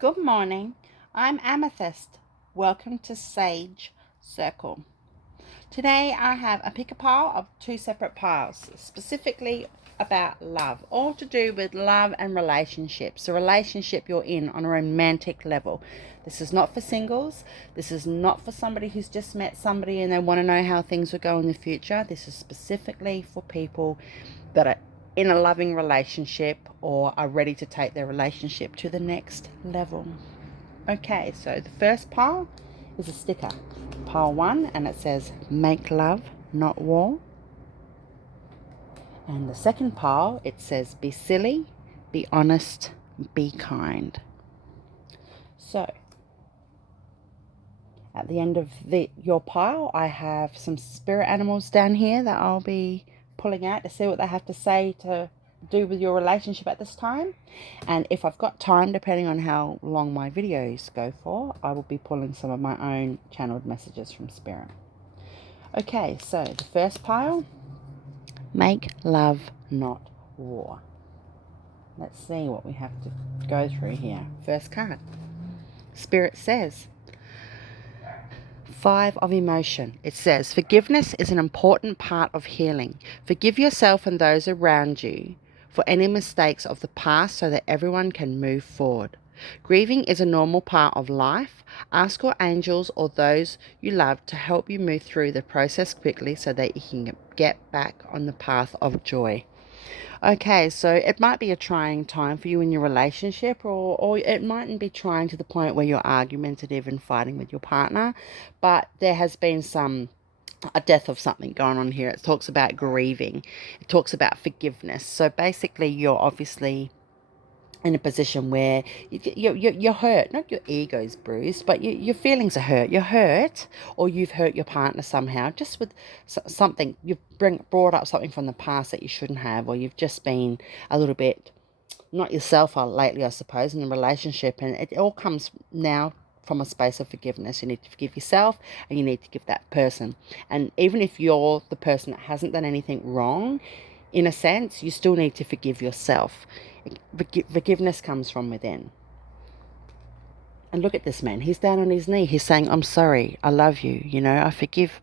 Good morning. I'm Amythyst. Welcome to Sage Circle. Today I have a pick a pile of two separate piles, specifically about love, all to do with love and relationships, the relationship you're in on a romantic level. This is not for singles. This is not for somebody who's just met somebody and they want to know how things will go in the future. This is specifically for people that are in a loving relationship or are ready to take their relationship to the next level. Okay, so the first pile is a sticker, pile 1, and it says make love, not war. And the second pile, it says be silly, be honest, be kind. So at the end of your pile, I have some spirit animals down here that I'll be pulling out to see what they have to say to do with your relationship at this time. And if I've got time, depending on how long my videos go for, I will be pulling some of my own channeled messages from spirit. Okay, so the first pile, make love, not war. Let's see what we have to go through here. First card. Spirit says, 5 of emotion. It says, forgiveness is an important part of healing. Forgive yourself and those around you for any mistakes of the past so that everyone can move forward. Grieving is a normal part of life. Ask your angels or those you love to help you move through the process quickly so that you can get back on the path of joy. Okay, so it might be a trying time for you in your relationship, or it mightn't be trying to the point where you're argumentative and fighting with your partner, but there has been a death of something going on here. It talks about grieving. It talks about forgiveness. So basically, you're obviously in a position where you're hurt. Not your ego's bruised, but your feelings are hurt. You're hurt, or you've hurt your partner somehow, just with something. You've brought up something from the past that you shouldn't have, or you've just been a little bit not yourself lately, I suppose, in a relationship. And it all comes now from a space of forgiveness. You need to forgive yourself and you need to give that person. And even if you're the person that hasn't done anything wrong, in a sense, you still need to forgive yourself. Forgiveness comes from within. And look at this man. He's down on his knee. He's saying, I'm sorry. I love you. I forgive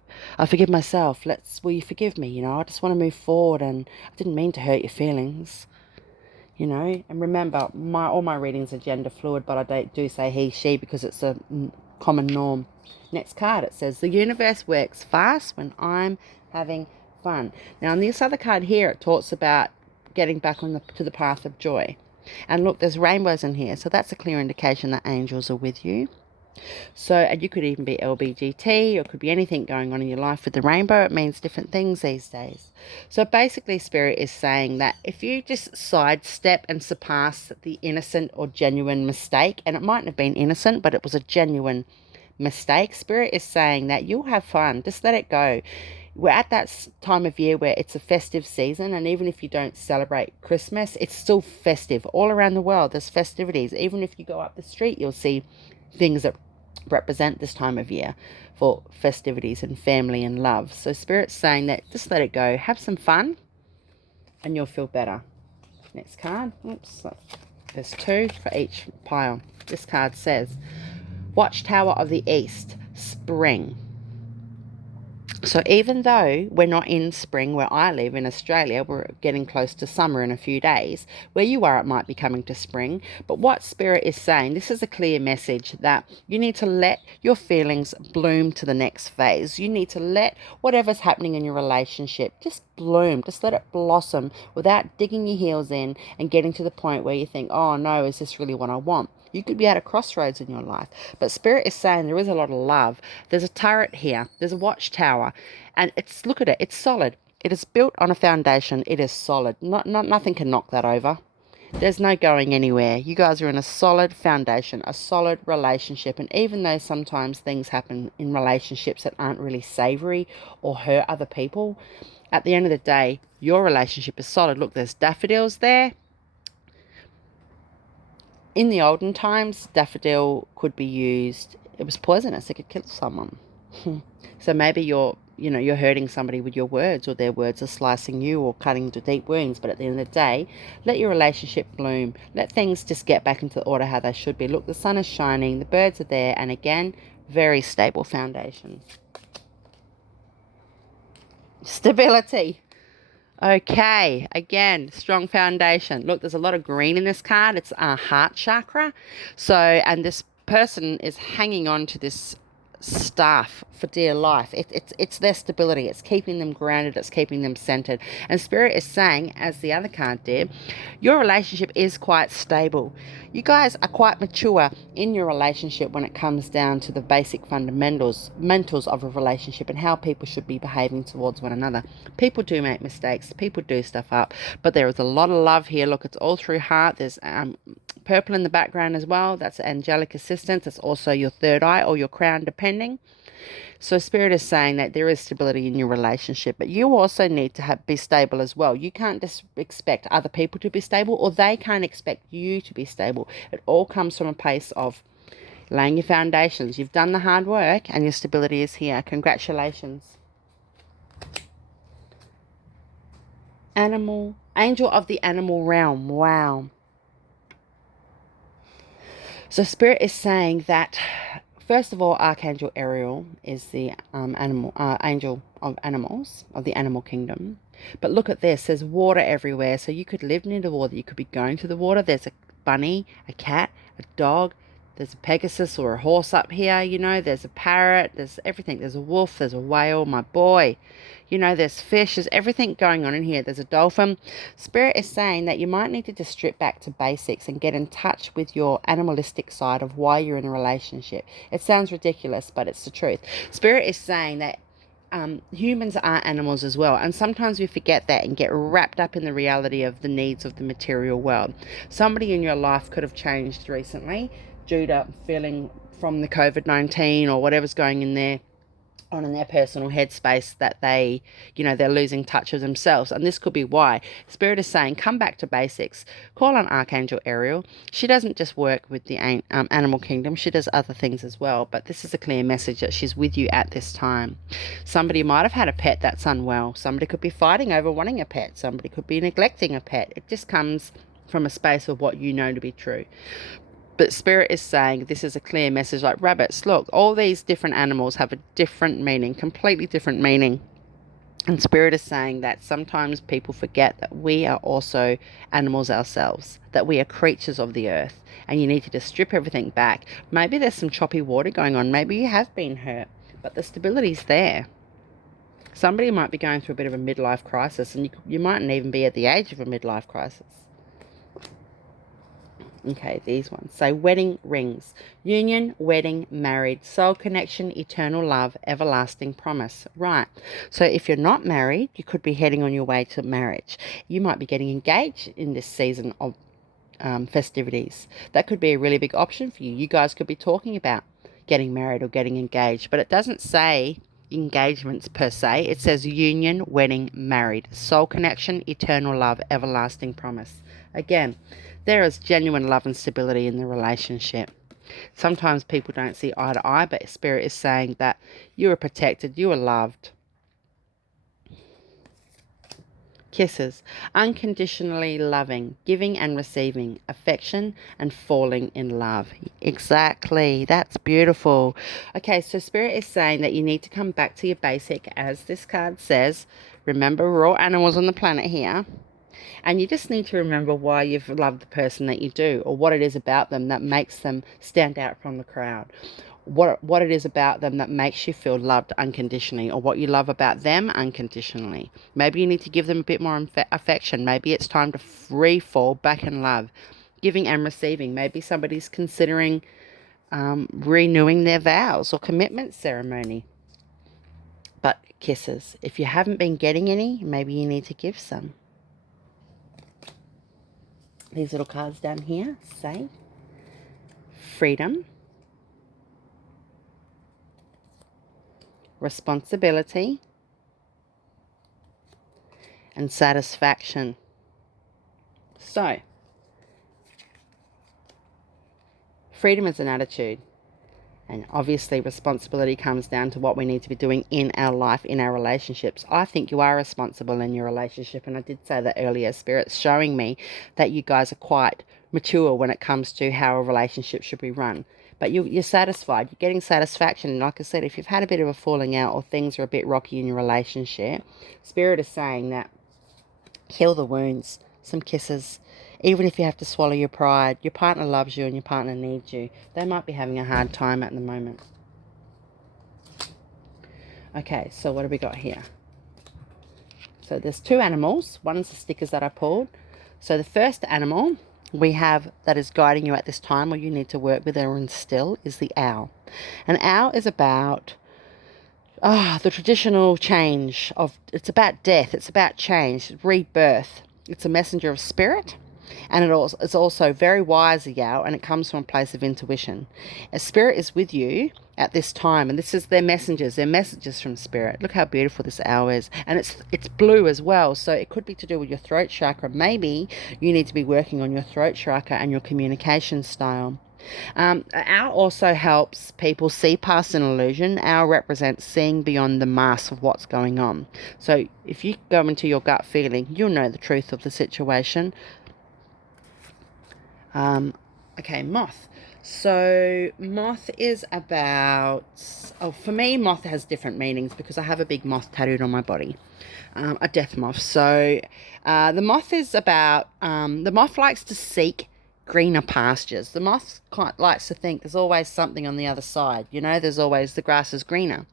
myself. Will you forgive me? I just want to move forward and I didn't mean to hurt your feelings. And remember, all my readings are gender fluid, but I do say he, she because it's a common norm. Next card, it says, the universe works fast when I'm having fun. Now, on this other card here, it talks about getting back to the path of joy. And look, there's rainbows in here, so that's a clear indication that angels are with you. So, and you could even be LBGT, or it could be anything going on in your life with the rainbow. It means different things these days. So basically, Spirit is saying that if you just sidestep and surpass the innocent or genuine mistake, and it mightn't have been innocent, but it was a genuine mistake, Spirit is saying that you'll have fun. Just let it go. We're at that time of year where it's a festive season, and even if you don't celebrate Christmas, it's still festive. All around the world, there's festivities. Even if you go up the street, you'll see things that represent this time of year for festivities and family and love. So Spirit's saying that just let it go, have some fun, and you'll feel better. Next card. Oops, there's 2 for each pile. This card says, Watchtower of the East, spring. So even though we're not in spring where I live in Australia, we're getting close to summer in a few days. Where you are, it might be coming to spring. But what Spirit is saying, this is a clear message that you need to let your feelings bloom to the next phase. You need to let whatever's happening in your relationship just bloom. Just let it blossom without digging your heels in and getting to the point where you think, oh no, is this really what I want? You could be at a crossroads in your life. But Spirit is saying there is a lot of love. There's a turret here. There's a watchtower. And look at it. It's solid. It is built on a foundation. It is solid. Nothing can knock that over. There's no going anywhere. You guys are in a solid foundation, a solid relationship. And even though sometimes things happen in relationships that aren't really savory or hurt other people, at the end of the day, your relationship is solid. Look, there's daffodils there. In the olden times, daffodil could be used, it was poisonous, it could kill someone. So maybe your you're hurting somebody with your words, or their words are slicing you or cutting into deep wounds. But at the end of the day, let your relationship bloom. Let things just get back into order how they should be. Look, the sun is shining, the birds are there, and again, very stable foundation. Stability. Okay, again, strong foundation. Look, there's a lot of green in this card. It's a heart chakra. So, and this person is hanging on to this staff for dear life. It's their stability. It's keeping them grounded. It's keeping them centered. And Spirit is saying, as the other card did, your relationship is quite stable. You guys are quite mature in your relationship when it comes down to the basic fundamentals of a relationship and how people should be behaving towards one another. People do make mistakes. People do stuff up. But there is a lot of love here. Look, it's all through heart. There's purple in the background as well. That's angelic assistance. It's also your third eye or your crown, depending. So Spirit is saying that there is stability in your relationship, but you also need to be stable as well. You can't just expect other people to be stable, or they can't expect you to be stable. It all comes from a place of laying your foundations. You've done the hard work and your stability is here. Congratulations. Angel of the animal realm. Wow. So Spirit is saying that, first of all, Archangel Ariel is the angel of animals, of the animal kingdom. But look at this. There's water everywhere. So you could live near the water. You could be going to the water. There's a bunny, a cat, a dog. There's a Pegasus or a horse up here. There's a parrot. There's everything. There's a wolf. There's a whale. My boy. There's fish. There's everything going on in here. There's a dolphin. Spirit is saying that you might need to just strip back to basics and get in touch with your animalistic side of why you're in a relationship. It sounds ridiculous, but it's the truth. Spirit is saying that humans are animals as well, and sometimes we forget that and get wrapped up in the reality of the needs of the material world. Somebody in your life could have changed recently due to feeling from the COVID-19 or whatever's going in there on in their personal headspace that they're losing touch of themselves. And this could be why. Spirit is saying, come back to basics. Call on Archangel Ariel. She doesn't just work with the animal kingdom. She does other things as well. But this is a clear message that she's with you at this time. Somebody might have had a pet that's unwell. Somebody could be fighting over wanting a pet. Somebody could be neglecting a pet. It just comes from a space of what you know to be true. But Spirit is saying this is a clear message, like rabbits. Look, all these different animals have a different meaning, completely different meaning. And Spirit is saying that sometimes people forget that we are also animals ourselves, that we are creatures of the earth. And you need to just strip everything back. Maybe there's some choppy water going on. Maybe you have been hurt, but the stability's there. Somebody might be going through a bit of a midlife crisis, and you mightn't even be at the age of a midlife crisis. Okay, these ones. So wedding rings. Union, wedding, married, soul connection, eternal love, everlasting promise. Right. So if you're not married, you could be heading on your way to marriage. You might be getting engaged in this season of festivities. That could be a really big option for you. You guys could be talking about getting married or getting engaged, but it doesn't say engagements per se. It says union, wedding, married, soul connection, eternal love, everlasting promise. Again, there is genuine love and stability in the relationship. Sometimes people don't see eye to eye, but Spirit is saying that you are protected, you are loved. Kisses. Unconditionally loving, giving and receiving, affection and falling in love. Exactly. That's beautiful. Okay, so Spirit is saying that you need to come back to your basic, as this card says. Remember, we're all animals on the planet here. And you just need to remember why you've loved the person that you do, or what it is about them that makes them stand out from the crowd. What it is about them that makes you feel loved unconditionally, or what you love about them unconditionally. Maybe you need to give them a bit more affection. Maybe it's time to free fall back in love. Giving and receiving. Maybe somebody's considering renewing their vows or commitment ceremony. But kisses. If you haven't been getting any, maybe you need to give some. These little cards down here say freedom, responsibility, and satisfaction. So, freedom is an attitude. And obviously responsibility comes down to what we need to be doing in our life, in our relationships. I think you are responsible in your relationship, and I did say that earlier. Spirit's showing me that you guys are quite mature when it comes to how a relationship should be run. But you're satisfied. You're getting satisfaction. And like I said, if you've had a bit of a falling out or things are a bit rocky in your relationship, Spirit is saying that heal the wounds, some kisses. Even if you have to swallow your pride, your partner loves you and your partner needs you. They might be having a hard time at the moment. Okay, so what have we got here? So there's two animals. One's the stickers that I pulled. So the first animal we have that is guiding you at this time, or you need to work with or instill, is the owl. An owl is about the traditional change of, it's about death, it's about change, rebirth. It's a messenger of spirit, and it's also very wise, the owl, and it comes from a place of intuition. A spirit is with you at this time, and this is their messengers. They're messages from spirit. Look how beautiful this owl is, and it's blue as well, so it could be to do with your throat chakra. Maybe you need to be working on your throat chakra and your communication style. Owl also helps people see past an illusion. Owl represents seeing beyond the mask of what's going on. So if you go into your gut feeling, you'll know the truth of the situation. Okay, moth. So moth is about, for me, moth has different meanings because I have a big moth tattooed on my body, a death moth. So the moth is about, the moth likes to seek greener pastures. The moth quite likes to think there's always something on the other side. You know, there's always, the grass is greener.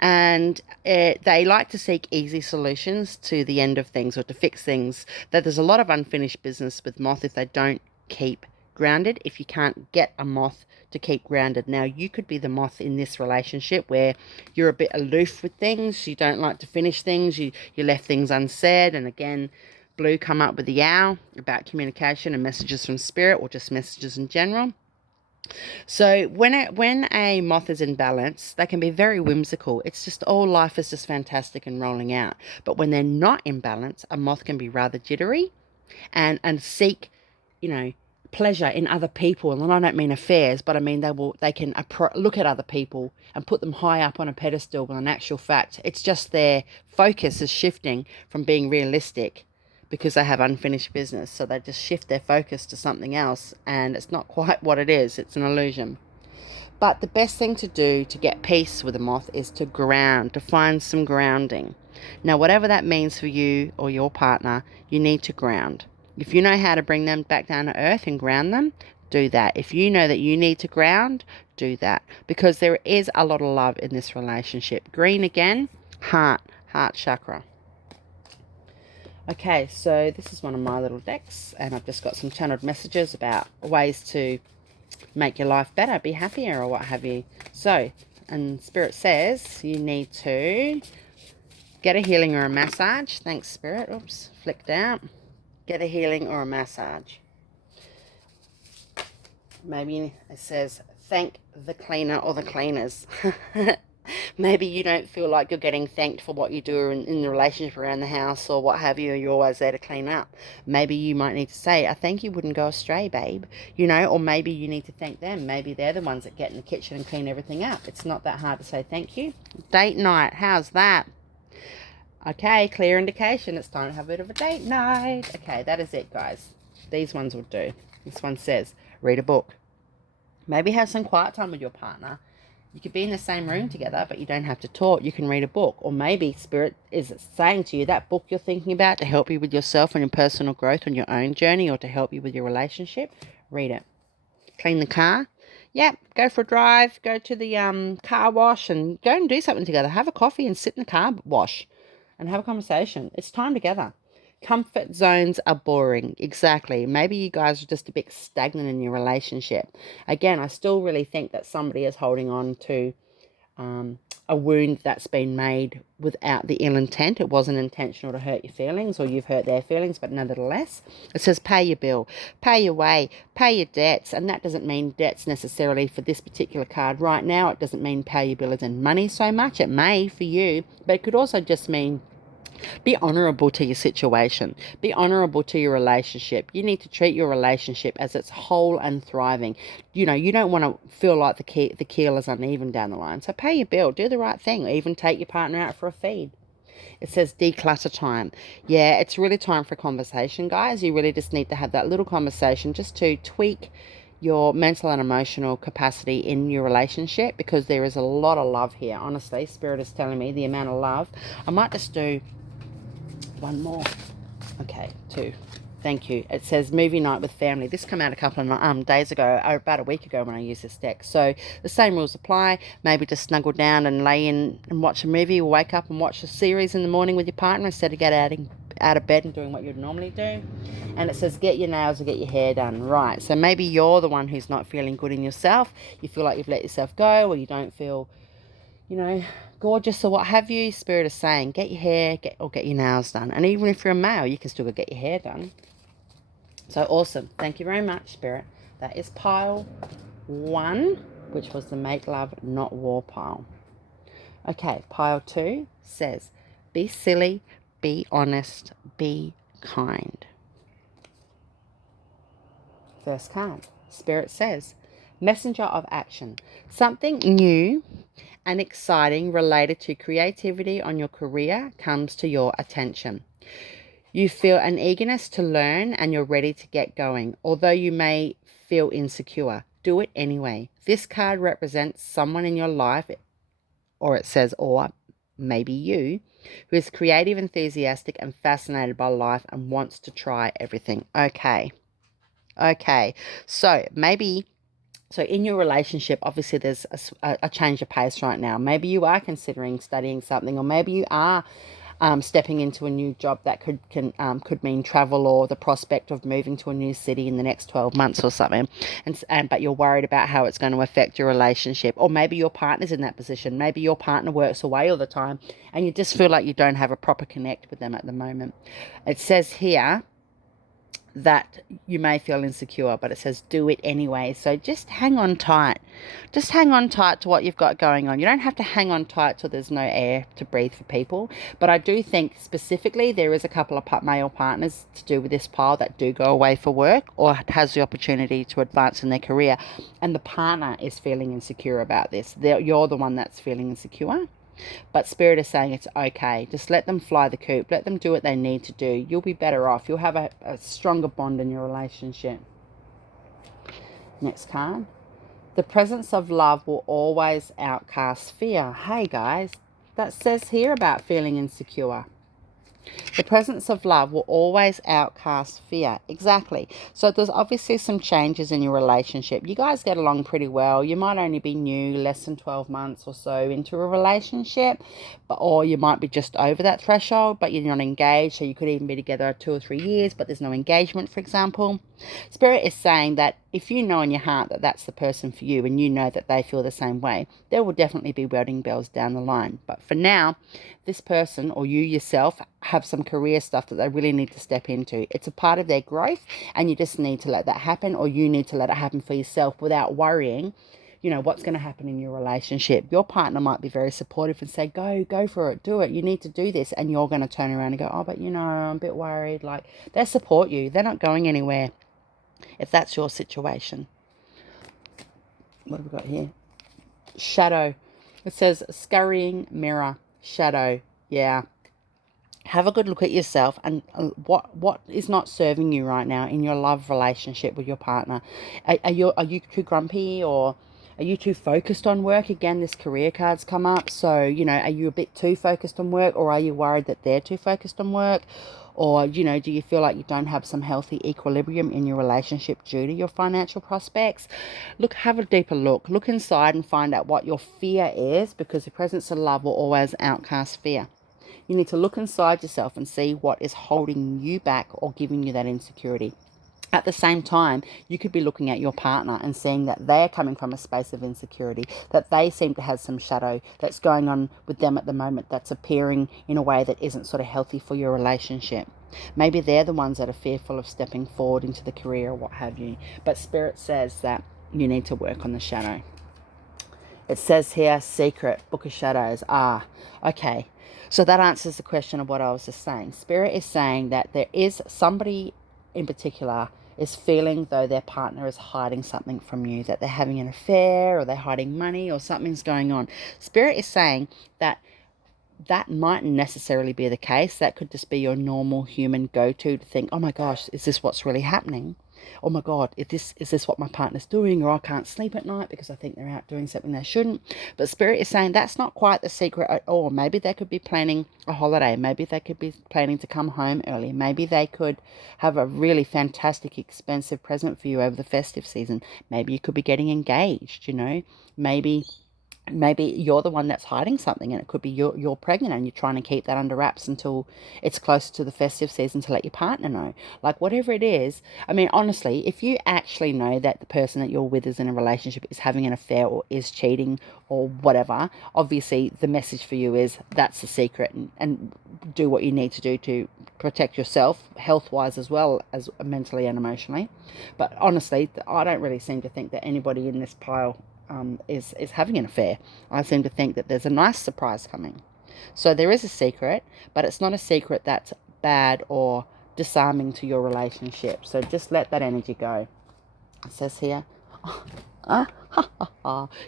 And they like to seek easy solutions to the end of things or to fix things. That there's a lot of unfinished business with moth if they don't keep grounded, if you can't get a moth to keep grounded. Now, you could be the moth in this relationship where you're a bit aloof with things. You don't like to finish things. You left things unsaid. And again, blue come up with the owl about communication and messages from spirit, or just messages in general. So when a moth is in balance, they can be very whimsical. It's just all life is just fantastic and rolling out. But when they're not in balance, a moth can be rather jittery and seek, pleasure in other people. And I don't mean affairs, but I mean they can look at other people and put them high up on a pedestal, when in actual fact it's just their focus is shifting from being realistic because they have unfinished business. So they just shift their focus to something else, and it's not quite what it is. It's an illusion. But the best thing to do to get peace with a moth is to ground, to find some grounding. Now, whatever that means for you or your partner, you need to ground. If you know how to bring them back down to earth and ground them, do that. If you know that you need to ground, do that. Because there is a lot of love in this relationship. Green again, heart chakra. Okay, so this is one of my little decks, and I've just got some channeled messages about ways to make your life better, be happier, or what have you. So, and Spirit says you need to get a healing or a massage. Thanks, Spirit. Oops, flicked out. Get a healing or a massage. Maybe it says thank the cleaner or the cleaners. Maybe you don't feel like you're getting thanked for what you do in the relationship around the house or what have you. You're always there to clean up. Maybe you might need to say, I think you wouldn't go astray, babe. Or maybe you need to thank them. Maybe they're the ones that get in the kitchen and clean everything up. It's not that hard to say thank you. Date night. How's that? Okay, clear indication. It's time to have a bit of a date night. Okay, that is it, guys. These ones will do. This one says, read a book. Maybe have some quiet time with your partner. You could be in the same room together, but you don't have to talk. You can read a book. Or maybe Spirit is saying to you, that book you're thinking about to help you with yourself and your personal growth on your own journey, or to help you with your relationship, read it. Clean the car. Yep, go for a drive. Go to the car wash and go and do something together. Have a coffee and sit in the car wash and have a conversation. It's time together. Comfort zones are boring. Exactly. Maybe you guys are just a bit stagnant in your relationship. Again, I still really think that somebody is holding on to a wound that's been made without the ill intent. It wasn't intentional to hurt your feelings, or you've hurt their feelings, but nevertheless, it says pay your bill, pay your way, pay your debts. And that doesn't mean debts necessarily for this particular card right now. It doesn't mean pay your bill as in money so much. It may for you, but it could also just mean Be honourable to your situation. Be honourable to your relationship. You need to treat your relationship as it's whole and thriving. You know, you don't want to feel like the keel is uneven down the line. So pay your bill. Do the right thing. Or even take your partner out for a feed. It says declutter time. Yeah, it's really time for conversation, guys. You really just need to have that little conversation just to tweak your mental and emotional capacity in your relationship, because there is a lot of love here. Honestly, Spirit is telling me the amount of love. I might just do one more. Okay, two. Thank you. It says movie night with family. This came out a couple of days ago, or about a week ago when I used this deck. So the same rules apply. Maybe just snuggle down and lay in and watch a movie, or wake up and watch a series in the morning with your partner instead of getting out of bed and doing what you'd normally do. And it says get your nails or get your hair done. Right. So maybe you're the one who's not feeling good in yourself. You feel like you've let yourself go, or you don't feel, you know, gorgeous or what have you. Spirit is saying get your hair get your nails done. And even if you're a male, you can still go get your hair done. So awesome. Thank you very much, Spirit. That is pile 1, which was the make love, not war pile. Okay, pile 2 says be silly, be honest, be kind. First card. Spirit says messenger of action. Something new and exciting related to creativity on your career comes to your attention. You feel an eagerness to learn and you're ready to get going. Although you may feel insecure, do it anyway. This card represents someone in your life, or it says, or maybe you, who is creative, enthusiastic, and fascinated by life and wants to try everything. Okay. So maybe... So in your relationship, obviously there's a change of pace right now. Maybe you are considering studying something, or maybe you are stepping into a new job that could mean travel, or the prospect of moving to a new city in the next 12 months or something. But you're worried about how it's going to affect your relationship. Or maybe your partner's in that position. Maybe your partner works away all the time and you just feel like you don't have a proper connect with them at the moment. It says here that you may feel insecure, but it says do it anyway. So just hang on tight. Just hang on tight to what you've got going on. You don't have to hang on tight till there's no air to breathe for people. But I do think specifically there is a couple of male partners to do with this pile that do go away for work or has the opportunity to advance in their career. And the partner is feeling insecure about this. You're the one that's feeling insecure. But Spirit is saying it's okay. Just let them fly the coop. Let them do what they need to do. You'll be better off. You'll have a stronger bond in your relationship. Next card. The presence of love will always outcast fear. Hey guys, that says here about feeling insecure. The presence of love will always outcast fear. Exactly. So there's obviously some changes in your relationship. You guys get along pretty well. You might only be new, less than 12 months or so into a relationship, or you might be just over that threshold, but you're not engaged. So you could even be together 2 or 3 years, but there's no engagement, for example. Spirit is saying that if you know in your heart that that's the person for you, and you know that they feel the same way, there will definitely be wedding bells down the line. But for now, this person or you yourself have some career stuff that they really need to step into. It's a part of their growth, and you just need to let that happen, or you need to let it happen for yourself without worrying, what's going to happen in your relationship. Your partner might be very supportive and say, go for it, do it. You need to do this. And you're going to turn around and go, oh, but I'm a bit worried. Like, they support you. They're not going anywhere if that's your situation. What have we got here? Shadow. It says scurrying mirror. Shadow. Yeah. Have a good look at yourself and what is not serving you right now in your love relationship with your partner. Are you too grumpy, or are you too focused on work? Again, this career card's come up. So, are you a bit too focused on work, or are you worried that they're too focused on work? Or, do you feel like you don't have some healthy equilibrium in your relationship due to your financial prospects? Have a deeper look. Look inside and find out what your fear is, because the presence of love will always outcast fear. You need to look inside yourself and see what is holding you back or giving you that insecurity. At the same time, you could be looking at your partner and seeing that they're coming from a space of insecurity, that they seem to have some shadow that's going on with them at the moment that's appearing in a way that isn't sort of healthy for your relationship. Maybe they're the ones that are fearful of stepping forward into the career or what have you. But Spirit says that you need to work on the shadow. It says here, secret, book of shadows. Okay. So that answers the question of what I was just saying. Spirit is saying that there is somebody in particular is feeling though their partner is hiding something from you, that they're having an affair or they're hiding money or something's going on. Spirit is saying that that mightn't necessarily be the case. That could just be your normal human go-to to think, oh my gosh, is this what's really happening? Oh my God, is this what my partner's doing? Or I can't sleep at night because I think they're out doing something they shouldn't. But Spirit is saying that's not quite the secret at all. Maybe they could be planning a holiday. Maybe they could be planning to come home early. Maybe they could have a really fantastic, expensive present for you over the festive season. Maybe you could be getting engaged, maybe you're the one that's hiding something, and it could be you're pregnant and you're trying to keep that under wraps until it's closer to the festive season to let your partner know. Like, whatever it is, I mean, honestly, if you actually know that the person that you're with is in a relationship, is having an affair or is cheating or whatever, obviously the message for you is that's the secret, and do what you need to do to protect yourself health-wise as well as mentally and emotionally. But honestly, I don't really seem to think that anybody in this pile is having an affair. I seem to think that there's a nice surprise coming. So there is a secret, but it's not a secret that's bad or disarming to your relationship. So just let that energy go. It says here,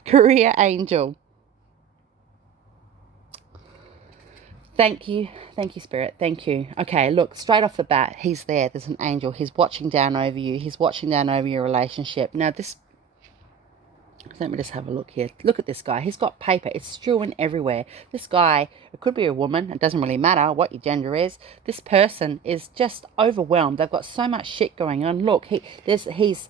career angel. Thank you, Spirit. Thank you. Okay, look, straight off the bat, he's there. There's an angel. He's watching down over you. He's watching down over your relationship. Now, let me just have a look here. Look at this guy. He's got paper. It's strewing everywhere. This guy, it could be a woman. It doesn't really matter what your gender is. This person is just overwhelmed. They've got so much shit going on. Look, he's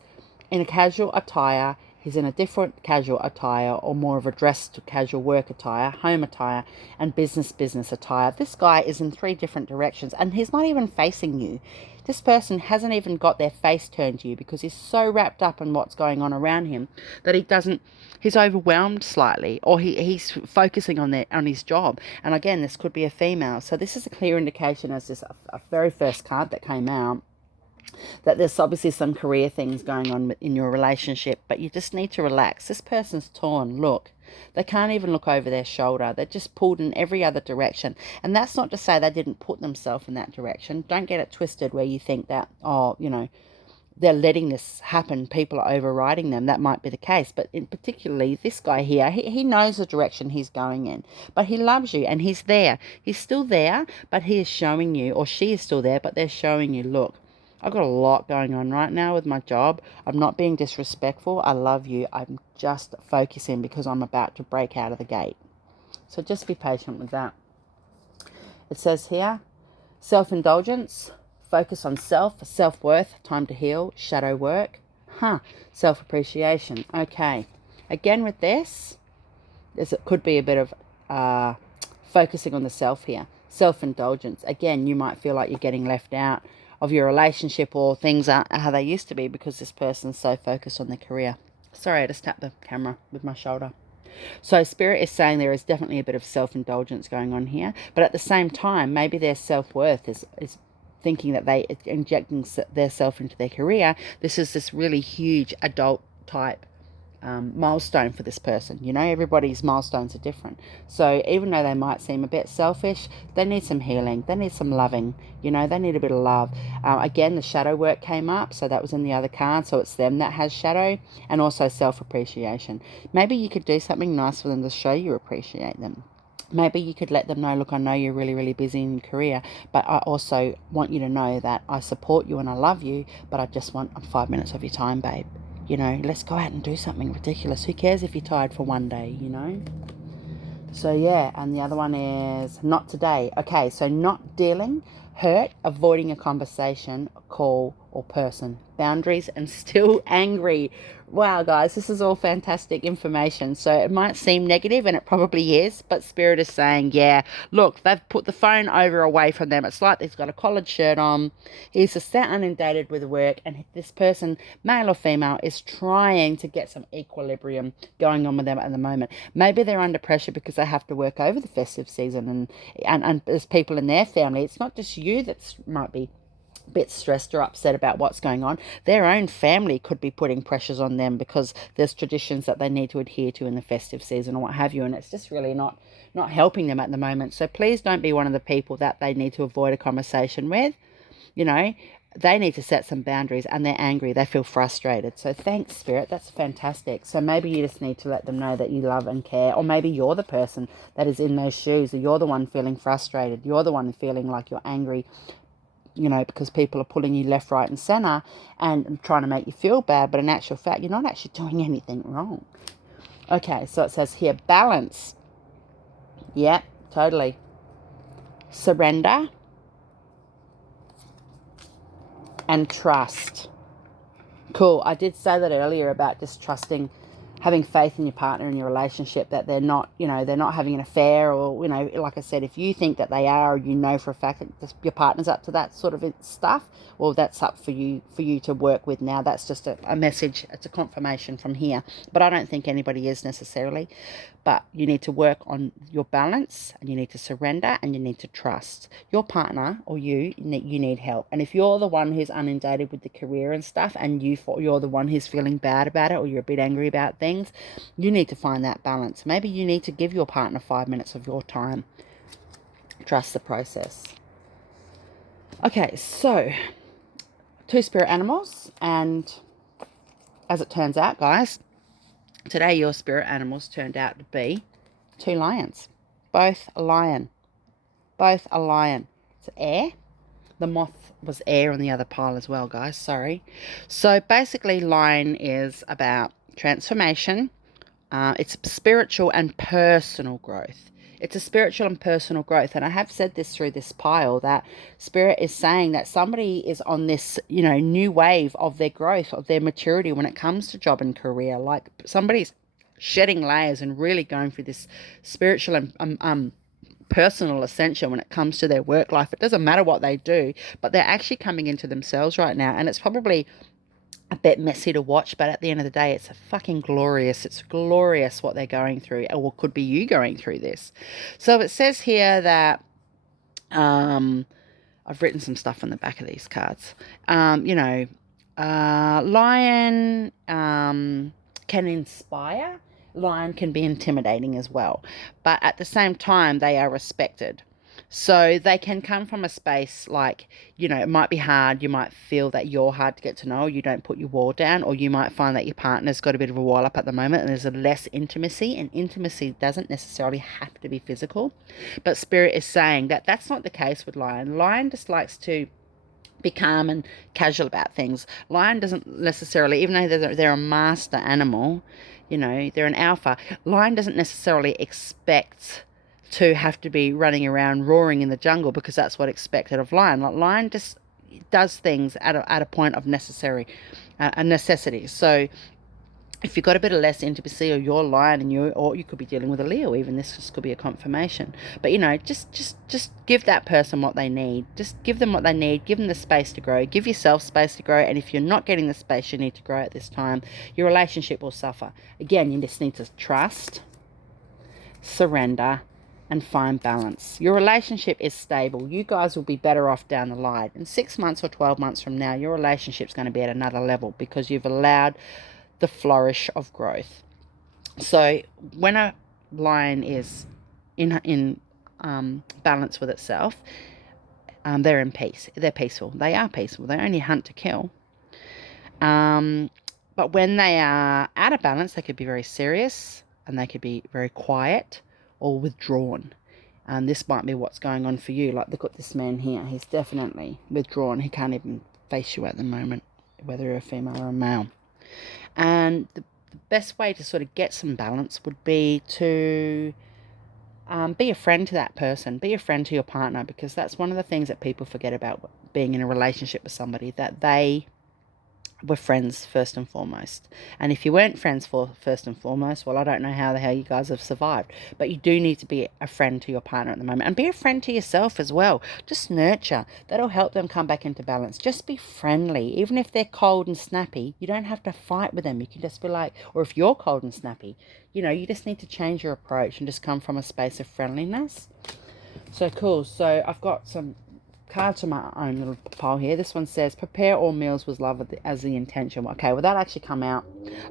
in a casual attire. He's in a different casual attire, or more of a dressed casual work attire, home attire, and business attire. This guy is in 3 different directions, and he's not even facing you. This person hasn't even got their face turned to you because he's so wrapped up in what's going on around him that he's overwhelmed slightly, or he's focusing on his job. And again, this could be a female. So this is a clear indication, as this a very first card that came out, that there's obviously some career things going on in your relationship, but you just need to relax. This person's torn. Look, they can't even look over their shoulder. They're just pulled in every other direction. And that's not to say they didn't put themselves in that direction. Don't get it twisted where you think that, they're letting this happen. People are overriding them. That might be the case. But in particularly this guy here, he knows the direction he's going in. But he loves you and he's there. He's still there, but he is showing you, or she is still there, but they're showing you, look, I've got a lot going on right now with my job. I'm not being disrespectful. I love you. I'm just focusing because I'm about to break out of the gate. So just be patient with that. It says here, self-indulgence, focus on self-worth, time to heal, shadow work, self-appreciation. Okay. Again with this, it could be a bit of focusing on the self here. Self-indulgence. Again, you might feel like you're getting left out of your relationship, or things aren't how they used to be because this person's so focused on their career. Sorry, I just tapped the camera with my shoulder. So Spirit is saying there is definitely a bit of self-indulgence going on here, but at the same time, maybe their self-worth is thinking that they injecting their self into their career. This is this really huge adult type milestone for this person. Everybody's milestones are different. So even though they might seem a bit selfish, they need some healing. They need some loving. They need a bit of love. Again, the shadow work came up, so that was in the other card. So it's them that has shadow, and also self-appreciation. Maybe you could do something nice for them to show you appreciate them. Maybe you could let them know, look, I know you're really, really busy in your career, but I also want you to know that I support you and I love you, but I just want 5 minutes of your time, babe. Let's go out and do something ridiculous. Who cares if you're tired for one day, So, yeah, and the other one is not today. Okay, so not dealing, hurt, avoiding a conversation, call, or person. Boundaries, and still angry. Wow, guys, this is all fantastic information. So it might seem negative, and it probably is, but Spirit is saying, yeah, look, they've put the phone over away from them. It's like he's got a collared shirt on. He's just sat inundated with work, and this person, male or female, is trying to get some equilibrium going on with them at the moment. Maybe they're under pressure because they have to work over the festive season, and there's people in their family. It's not just you that might be bit stressed or upset about what's going on. Their own family could be putting pressures on them because there's traditions that they need to adhere to in the festive season or what have you, and it's just really not helping them at the moment. So please don't be one of the people that they need to avoid a conversation with. You know, they need to set some boundaries, and they're angry, they feel frustrated. So thanks, Spirit, that's fantastic. So maybe you just need to let them know that you love and care, or maybe you're the person that is in those shoes, or you're the one feeling frustrated, you're the one feeling like you're angry, you know, because people are pulling you left, right and center and trying to make you feel bad, but in actual fact, you're not actually doing anything wrong. Okay, so it says here, balance. Yep, totally. Surrender and trust. Cool. I did say that earlier about just trusting, having faith in your partner and your relationship, that they're not, you know, they're not having an affair, or, you know, like I said, if you think that they are, or you know for a fact that your partner's up to that sort of stuff, well, that's up for you to work with now. That's just a message. It's a confirmation from here. But I don't think anybody is necessarily. But you need to work on your balance, and you need to surrender, and you need to trust your partner, or you need help. And if you're the one who's inundated with the career and stuff, and you're the one who's feeling bad about it, or you're a bit angry about things, you need to find that balance. Maybe you need to give your partner 5 minutes of your time. Trust the process. Okay, so 2 spirit animals, and as it turns out, guys, today your spirit animals turned out to be 2 lions. Both a lion. Both a lion. It's air. The moth was air on the other pile as well, guys. Sorry. So basically, lion is about transformation. It's spiritual and personal growth. It's a spiritual and personal growth. And I have said this through this pile, that Spirit is saying that somebody is on this, you know, new wave of their growth, of their maturity when it comes to job and career. Like somebody's shedding layers and really going through this spiritual and personal ascension when it comes to their work life. It doesn't matter what they do, but they're actually coming into themselves right now. And it's probably a bit messy to watch, but at the end of the day, it's it's glorious what they're going through, or could be you going through this. So it says here that I've written some stuff on the back of these cards. Lion can inspire. Lion can be intimidating as well, but at the same time, they are respected. So they can come from a space like, you know, it might be hard. You might feel that you're hard to get to know. You don't put your wall down, or you might find that your partner's got a bit of a wall up at the moment and there's a less intimacy, and intimacy doesn't necessarily have to be physical. But Spirit is saying that that's not the case with Lion. Lion just likes to be calm and casual about things. Lion doesn't necessarily, even though they're a master animal, you know, they're an alpha, Lion doesn't necessarily expect to have to be running around roaring in the jungle, because that's what expected of Lion. Like Lion just does things at a point of a necessity. So if you've got a bit of less intimacy, or you're Lion, and you could be dealing with a Leo, even this just could be a confirmation. But, you know, just give that person what they need. Just give them what they need. Give them the space to grow. Give yourself space to grow. And if you're not getting the space you need to grow at this time, your relationship will suffer. Again, you just need to trust, surrender, and find balance. Your relationship is stable. You guys will be better off down the line. In 6 months or 12 months from now, your relationship's going to be at another level, because you've allowed the flourish of growth. So when a lion is in balance with itself, they're in peace. They're peaceful. They are peaceful. They only hunt to kill. But when they are out of balance, they could be very serious, and they could be very quiet or withdrawn. And this might be what's going on for you. Like, look at this man here. He's definitely withdrawn. He can't even face you at the moment, whether you're a female or a male. And the best way to sort of get some balance would be to be a friend to that person. Be a friend to your partner, because that's one of the things that people forget about being in a relationship with somebody, that they were friends first and foremost. And if you weren't friends first and foremost, well, I don't know how the hell you guys have survived. But you do need to be a friend to your partner at the moment, and be a friend to yourself as well. Just nurture. That'll help them come back into balance. Just be friendly. Even if they're cold and snappy, you don't have to fight with them. You can just be like, or if you're cold and snappy, you know, you just need to change your approach and just come from a space of friendliness. So cool. So I've got some cards from my own little pile here. This one says, prepare all meals with love as the intention. Okay, well, that actually come out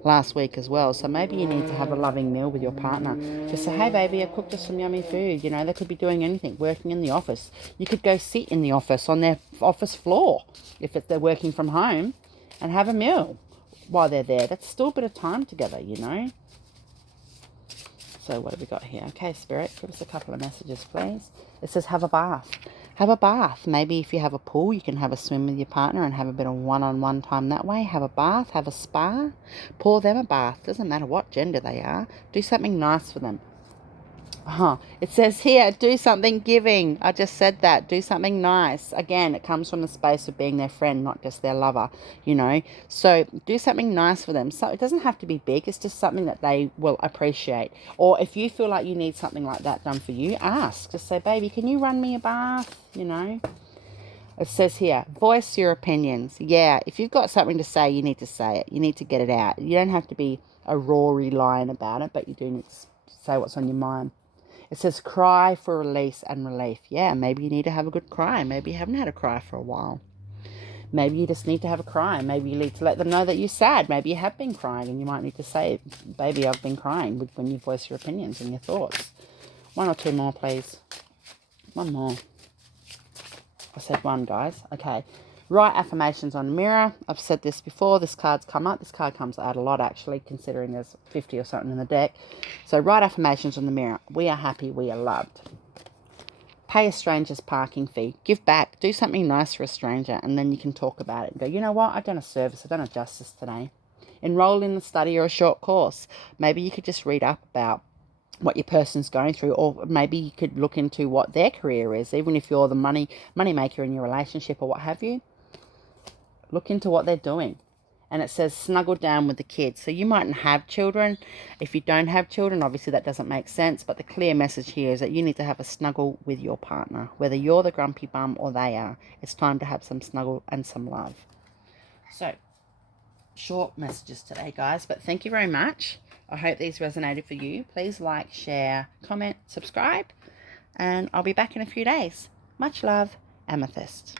last week as well. So maybe you need to have a loving meal with your partner. Just say, hey, baby, I cooked us some yummy food. You know, they could be doing anything, working in the office. You could go sit in the office on their office floor if they're working from home and have a meal while they're there. That's still a bit of time together, you know. So what have we got here? Okay, Spirit, give us a couple of messages, please. It says, have a bath. Have a bath. Maybe if you have a pool, you can have a swim with your partner and have a bit of one-on-one time that way. Have a bath, have a spa. Pour them a bath. Doesn't matter what gender they are. Do something nice for them. It says here, do something giving. I just said that. Do something nice. Again, it comes from the space of being their friend, not just their lover, you know. So do something nice for them. So it doesn't have to be big. It's just something that they will appreciate. Or if you feel like you need something like that done for you, ask. Just say, baby, can you run me a bath? You know. It says here, voice your opinions. Yeah, if you've got something to say, you need to say it. You need to get it out. You don't have to be a roary lion about it, but you do need to say what's on your mind. It says cry for release and relief. Yeah, maybe you need to have a good cry. Maybe you haven't had a cry for a while. Maybe you just need to have a cry. Maybe you need to let them know that you're sad. Maybe you have been crying and you might need to say, baby, I've been crying, when you voice your opinions and your thoughts. One or two more, please. One more. I said one, guys. Okay. Write affirmations on the mirror. I've said this before. This card's come up. This card comes out a lot, actually, considering there's 50 or something in the deck. So write affirmations on the mirror. We are happy. We are loved. Pay a stranger's parking fee. Give back. Do something nice for a stranger, and then you can talk about it and go, you know what? I've done a service. I've done a justice today. Enroll in the study or a short course. Maybe you could just read up about what your person's going through, or maybe you could look into what their career is, even if you're the money maker in your relationship or what have you. Look into what they're doing. And it says snuggle down with the kids. So you mightn't have children. If you don't have children, obviously that doesn't make sense. But the clear message here is that you need to have a snuggle with your partner. Whether you're the grumpy bum or they are. It's time to have some snuggle and some love. So, short messages today, guys. But thank you very much. I hope these resonated for you. Please like, share, comment, subscribe. And I'll be back in a few days. Much love, Amethyst.